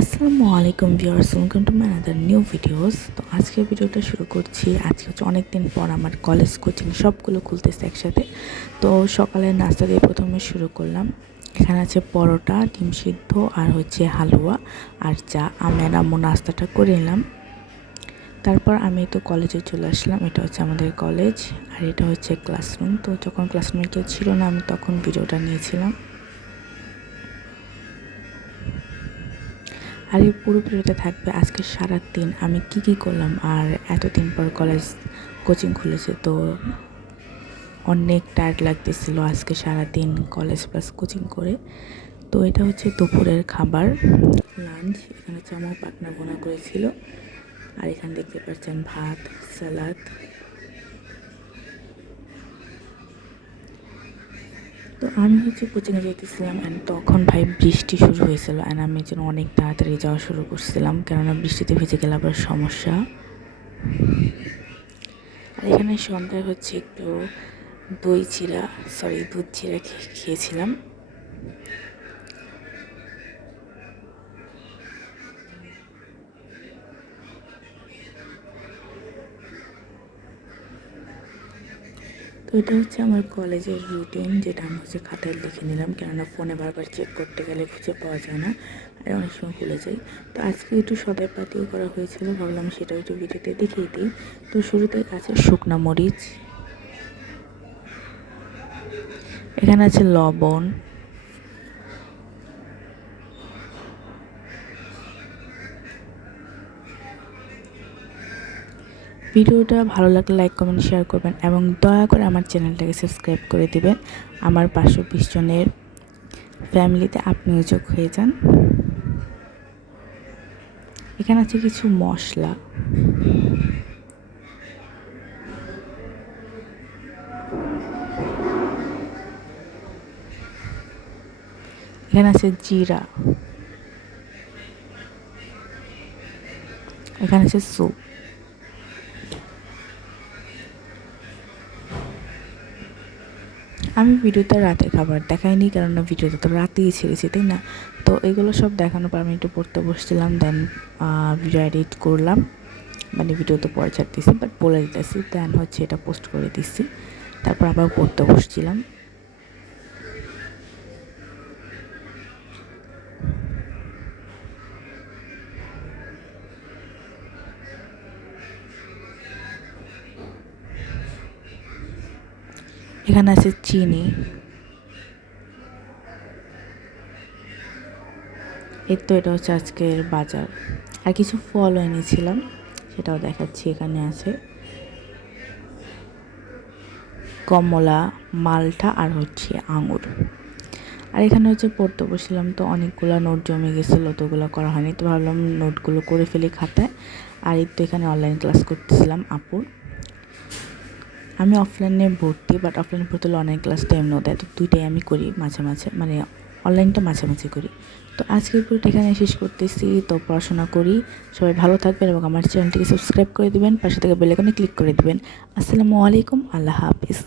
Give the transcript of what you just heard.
আসসালামু আলাইকুম viewers, welcome to my another new videos. তো আজকের ভিডিওটা শুরু করছি। আজকে হচ্ছে অনেক দিন পর আমার কলেজ কোচিং সবগুলো খুলতেছে একসাথে। তো সকালের নাস্তা দিয়ে প্রথমে শুরু করলাম। এখানে আছে পরোটা, ডিম সিদ্ধ আর হচ্ছে হালুয়া আর চা। আমি আর আম্মু নাস্তাটা করে নিলাম। তারপর আমি তো কলেজে চলে আসলাম। এটা হচ্ছে আমাদের কলেজ আর এটা হচ্ছে ক্লাসরুম। তো যখন ক্লাসরুমে কেউ ছিল না আমি তখন ভিডিওটা নিয়েছিলাম। আর এই পুরো ভিডিওতে থাকবে আজকে সারাদিন আমি কি করলাম। আর এতদিন পর কলেজ কোচিং খুলেছে, তো অনেক টায়ার্ড লাগতেছিল আজকে সারাদিন কলেজ প্লাস কোচিং করে। তো এটা হচ্ছে দুপুরের খাবার, লাঞ্চ। এখানে চামচ পাকনা বোনা করেছিল আর এখানে দেখতে পাচ্ছেন ভাত, সালাদ। তো আমি হচ্ছে কোচিংয়ে যেতেছিলাম অ্যান্ড তখন ভাই বৃষ্টি শুরু হয়েছিল অ্যান্ড আমি যেন অনেক তাড়াতাড়ি যাওয়া শুরু করছিলাম, কেননা বৃষ্টিতে ভিজে গেলে আবার সমস্যা। আর এখানে সন্ধ্যায় হচ্ছে একটু দুধ চিরা খেয়েছিলাম। তো এটা হচ্ছে আমার কলেজের রুটিন, যেটা আমি হচ্ছে খাতায় লিখে নিলাম, কেননা ফোনে বারবার চেক করতে গেলে খুঁজে পাওয়া যায় না আর অনেক সময় ভুলে যাই। তো আজকে একটু সদাই পাতিও করা হয়েছিল, ভাবলাম সেটাও একটু ভিডিওতে দেখিয়ে দিই। তো শুরুতে আছে শুকনা মরিচ, এখানে আছে লবণ, ভিডিওটা ভালো লাগলে লাইক কমেন্ট শেয়ার করবেন এবং দয়া করে আমার চ্যানেলটাকে সাবস্ক্রাইব করে দিবেন। আমার 520 জনের ফ্যামিলিতে আপনিও যোগ হয়ে যান। এখানে আছে কিছু মশলা, এখানে আছে জিরা, এখানে আছে স্যুপ। আমি ভিডিওতে রাতের খাবার দেখাইনি, কেননা ভিডিওতে তো রাতেই ছেড়েছি, তাই না? তো এগুলো সব দেখানোর পর আমি একটু পড়তে বসছিলাম, দেন ভিডিও এডিট করলাম, মানে ভিডিও তো পরে ছাড়তেছি বাট বলে দিতেছি, দেন হচ্ছে এটা পোস্ট করে দিচ্ছি। তারপর আবার পড়তে বসছিলাম। এখানে আছে চিনি, এই তো এটা হচ্ছে আজকের বাজার। আর কিছু ফলও এনেছিলাম, সেটাও দেখাচ্ছি। এখানে আছে কমলা, মালটা আর হচ্ছে আঙুর। আর এখানে হচ্ছে পড়তে বসছিলাম, তো অনেকগুলো নোট জমে গেছিলো, তো ওগুলো করা হয়নি, তো ভাবলাম নোটগুলো করে ফেলি খাতায়। আর এই তো এখানে অনলাইন ক্লাস করতেছিলাম আপুর। আমি অফলাইনে ভর্তি, বাট অফলাইনে ভর্তি হলে অনলাইন ক্লাসটা এমনিও দেয়, তো দুইটাই আমি করি মাঝে মাঝে, মানে অনলাইনটা মাঝে মাঝে করি। তো আজকের ভিডিওটা এখানে শেষ করতেছি। তো পড়াশোনা করি, সবাই ভালো থাকবেন এবং আমার চ্যানেলটিকে সাবস্ক্রাইব করে দিবেন, পাশে থেকে বেল আইকনে ক্লিক করে দিবেন। আসসালামু আলাইকুম, আল্লাহ হাফিজ।